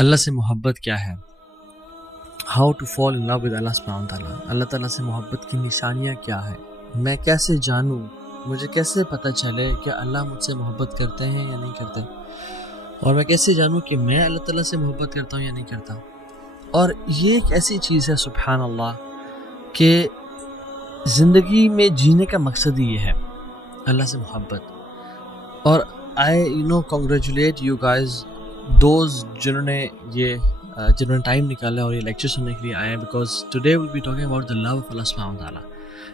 اللہ سے محبت کیا ہے؟ How to fall in love with Allah سبحانہ تعالیٰ. اللہ تعالیٰ سے محبت کی نشانیاں کیا ہے؟ میں کیسے جانوں، مجھے کیسے پتہ چلے کہ اللہ مجھ سے محبت کرتے ہیں یا نہیں کرتے، اور میں کیسے جانوں کہ میں اللہ تعالیٰ سے محبت کرتا ہوں یا نہیں کرتا. اور یہ ایک ایسی چیز ہے سبحان اللہ کہ زندگی میں جینے کا مقصد ہی یہ ہے، اللہ سے محبت. اور I congratulate you guys those جنہوں نے ٹائم نکالا اور یہ لیکچر سننے کے لیے آئے ہیں، because today will be talking about the love of Allah سبحانہ تعالیٰ.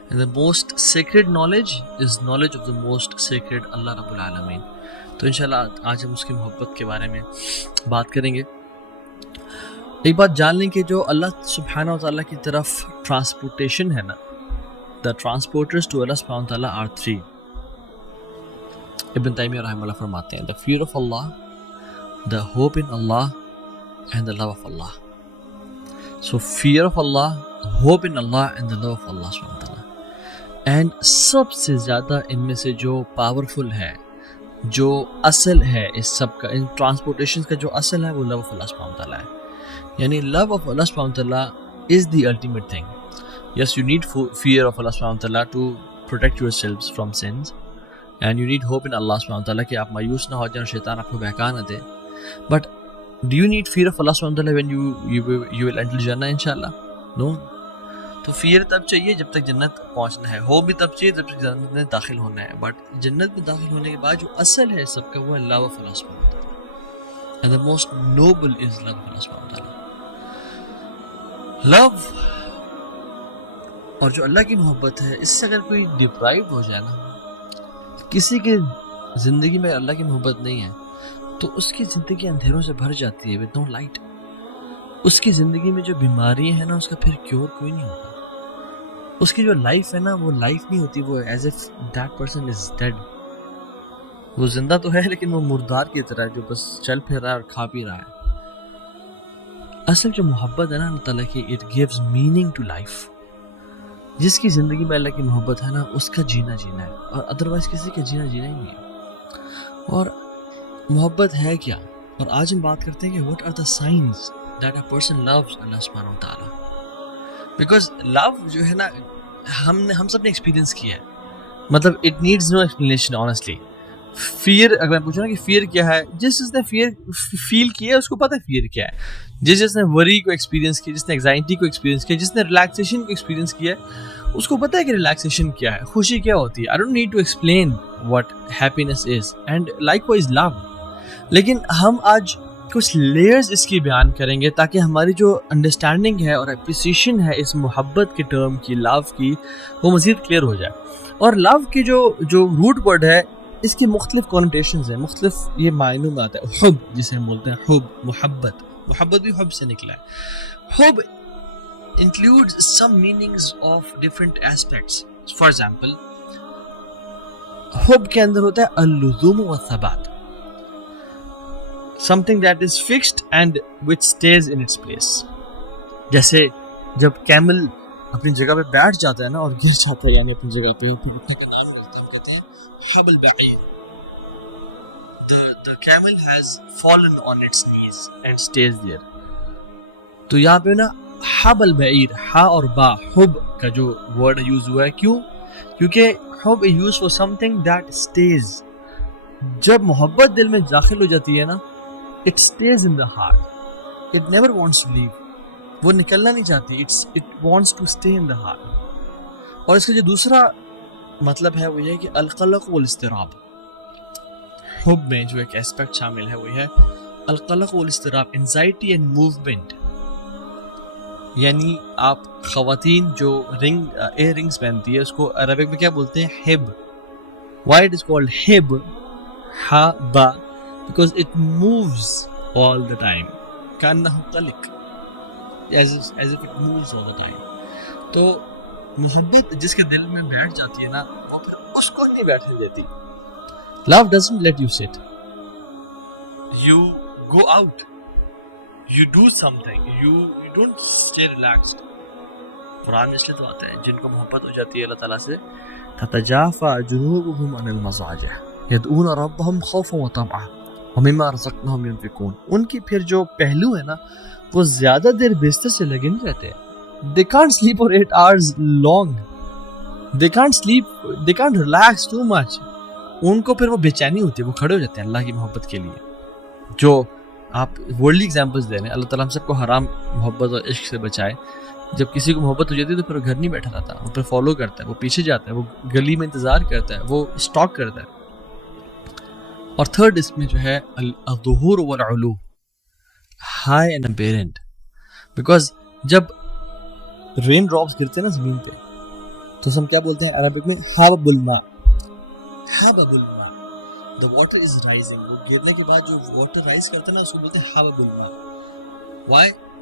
And the most sacred knowledge is knowledge of the most sacred Allah رب العالمین. تو انشاءاللہ آج ہم اس کی محبت کے بارے میں بات کریں گے. ایک بات جان لیں کہ جو اللہ سبحانہ تعالیٰ کی طرف ٹرانسپورٹیشن ہے نا، دا ٹرانسپورٹرز ٹو اللہ سبحانہ تعالیٰ آر 3. ابن تیمیہ رحمہ اللہ فرماتے ہیں the fear of Allah, the hope in Allah and the love of Allah. So fear of Allah, hope in Allah and the love of Allah subhanahu wa ta'ala. And سب سے زیادہ ان میں سے جو پاورفل ہے، جو اصل ہے اس سب کا، ان ٹرانسپورٹیشن کا جو اصل ہے وہ love of Allah subhanahu wa ta'ala ہے. یعنی love of Allah subhanahu wa ta'ala is the ultimate thing. Yes, you need fear of Allah subhanahu wa ta'ala to protect yourselves from sins, and you need hope in Allah subhanahu wa ta'ala کہ آپ مایوس نہ ہو جائیں، شیطان آپ کو بہکا نہ دے. But do you need fear of Allah subhanahu wa ta'ala when you will enter Jannah inshallah? No. تو fear تب چاہیے جب تک جنت پہنچنا ہے، ہو بھی تب چاہیے جب تک جنت میں داخل ہونا ہے. بٹ جنت میں داخل ہونے کے بعد جو اصل ہے سب کا وہ ہے love of Allah subhanahu wa ta'ala. And the most noble is love of Allah subhanahu wa ta'ala. love اور جو اللہ کی محبت ہے، اس سے اگر کوئی ڈپرائیوڈ ہو جائے نا، کسی کی زندگی میں اللہ کی محبت نہیں ہے تو اس کی زندگی اندھیروں سے بھر جاتی ہے with no light. اس کی زندگی میں جو بیماریاں ہیں نا، اس کا پھر کیور کوئی نہیں ہوتا. اس کی جو لائف ہے نا وہ لائف نہیں ہوتی، وہ as if that person is dead. وہ زندہ تو ہے لیکن وہ مردار کی طرح جو بس چل پھر رہا ہے اور کھا پی رہا ہے. اصل جو محبت ہے نا اللہ تعالیٰ کی، it gives meaning to life. جس کی زندگی میں اللہ کی محبت ہے نا، اس کا جینا ہے، اور ادروائز کسی کا جینا ہی نہیں ہے. اور محبت ہے کیا؟ اور آج ہم بات کرتے ہیں کہ what are the signs that a person loves Allah subhanahu wa ta'ala. Because love جو ہے نا ہم سب نے ایکسپیرینس کیا ہے، مطلب it needs no explanation honestly. Fair اگر میں پوچھوں نا کہ فیئر کیا ہے، جس نے فیئر فیل کیا ہے اس کو پتہ ہے فیئر کیا ہے. جس نے وری کو ایکسپیرینس کیا، جس نے ایگزائٹی کو ایکسپیرینس کیا، جس نے ریلیکسیشن کو ایکسپیرینس کیا ہے، اس کو پتہ ہے کہ ریلیکسیشن کیا ہے، خوشی کیا ہوتی ہے. I don't need to explain what happiness is and likewise love. لیکن ہم آج کچھ لیئرز اس کی بیان کریں گے تاکہ ہماری جو انڈرسٹینڈنگ ہے اور اپریسیشن ہے اس محبت کے ٹرم کی، لو کی، وہ مزید کلیئر ہو جائے. اور لو کی جو روٹ ورڈ ہے، اس کی مختلف کونوٹیشنز ہیں، مختلف یہ معنوں میں آتا ہے. حب جسے ہم بولتے ہیں، حب، محبت بھی حب سے نکلا ہے. حب includes some meanings of different aspects. For example, حب کے اندر ہوتا ہے اللزوم والثبات. something that is fixed and which stays in its place. جیسے جب کیمل اپنی جگہ پہ بیٹھ جاتا ہے نا اور گر جاتا ہے، یعنی اپنی جگہ پہ اٹھنے کا نام ملتا ہے، ہم کہتے ہیں حبل بعیر. the camel has fallen on its knees and stays there. تو یہاں پہ نا حبل بعیر، ہا اور با، حب کا جو ورڈ یوز ہوا ہے، کیونکہ حب is used for something that stays. جب محبت دل میں داخل ہو جاتی ہے نا، it stays in the heart. It never wants to leave. وہ نکلنا نہیں چاہتی. It wants to stay in the heart. اور اس کا جو دوسرا مطلب ہے وہ یہ ہے کہ القلق والاضطراب. حب میں جو ایک ایسپیکٹ شامل ہے وہ ہے القلق والاضطراب، انزائٹی اینڈ موومنٹ. یعنی آپ خواتین جو ایئر رنگز پہنتی ہے، اس کو عربک میں کیا بولتے ہیں؟ Hub. Why it is called hib, ha ba, because it moves all the time. كأنه قلق, as if it moves all the time. تو محبت جس کے دل میں بیٹھ جاتی ہے نا، وہ پھر اس کو نہیں بیٹھنے دیتی. Love doesn't let you sit. You go out. You do something. You don't stay relaxed. قرآن میں اس لیے تو آتا ہے جن کو محبت ہو جاتی ہے اللہ تعالیٰ سے، تتجافى جنوبهم عن المضاجع يدعون ربهم خوفا وطمعا وَمِمَّا رَزَقْنَاهُمْ يُنْفِقُونَ. ان کی پھر جو پہلو ہے نا وہ زیادہ دیر بستر سے لگے نہیں رہتے. They can't sleep for 8 hours long. They can't sleep, they can't relax too much. ان کو پھر وہ بے چینی ہوتی ہے, وہ کھڑے ہو جاتے ہیں اللہ کی محبت کے لیے. جو آپ ورلڈلی ایگزامپلس دے رہے ہیں, اللہ تعالیٰ ہم سب کو حرام محبت اور عشق سے بچائے. جب کسی کو محبت ہو جاتی ہے تو پھر وہ گھر نہیں بیٹھا رہتا, وہ پھر فالو کرتا ہے, وہ پیچھے جاتا ہے, وہ گلی میں انتظار کرتا ہے, وہ اسٹاک کرتا ہے. اور تھرڈ اس میں جو ہے الظہور والعلو, ہائی اینڈ امپیرنٹ. بیکاز جب رین ڈراپس گرتے ہیں نا زمین پہ تو ہم کیا بولتے ہیں عربک میں, حبب الماء, حبب الماء, the water is rising. وہ گرنے کے بعد جو واٹر رائز کرتا ہے نا اس کو بولتے ہیں حبب الماء.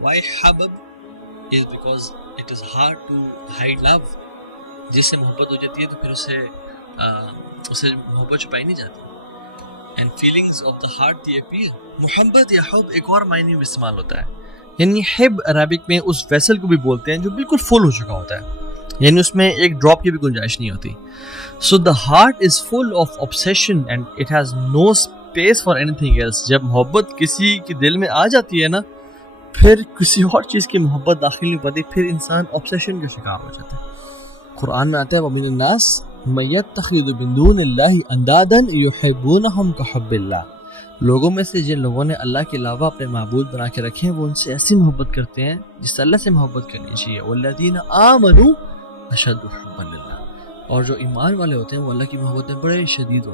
why حبب is because it is hard to hide love. جس سے محبت ہو جاتی ہے تو پھر اسے محبت چھپائی نہیں جاتی. and feelings of the heart they appear. محبت یا حب ایک اور معنی میں استعمال ہوتا ہے, یعنی حب عربک میں اس ویسل کو بھی بولتے ہیں جو بالکل فل ہو چکا ہوتا ہے, یعنی اس میں ایک ڈراپ کی بھی گنجائش نہیں ہوتی. So the heart is full of obsession and it has no space for anything else. جب محبت کسی کے دل میں آ جاتی ہے نا پھر کسی اور چیز کی محبت داخل نہیں پاتی, پھر انسان obsession کا شکار ہو جاتا ہے. قرآن میں آتا ہے وَمِنَ النَّاسِ مَن يَتَّخِذُ مِن دُونِ اللَّهِ أَندَادًا يُحِبُّونَهُمْ كَحُبِّ اللَّهِ. لوگوں میں سے جن لوگوں نے اللہ کے علاوہ اپنے معبود بنا کے رکھے ہیں وہ ان سے ایسی محبت کرتے ہیں جس سے اللہ سے محبت کرنی چاہیے. وَالَّذِينَ آمَنُوا أَشَدُّ حُبًّا لِلَّهِ. اور جو ایمان والے ہوتے ہیں وہ اللہ کی محبت میں بڑے شدید ہوتے ہیں.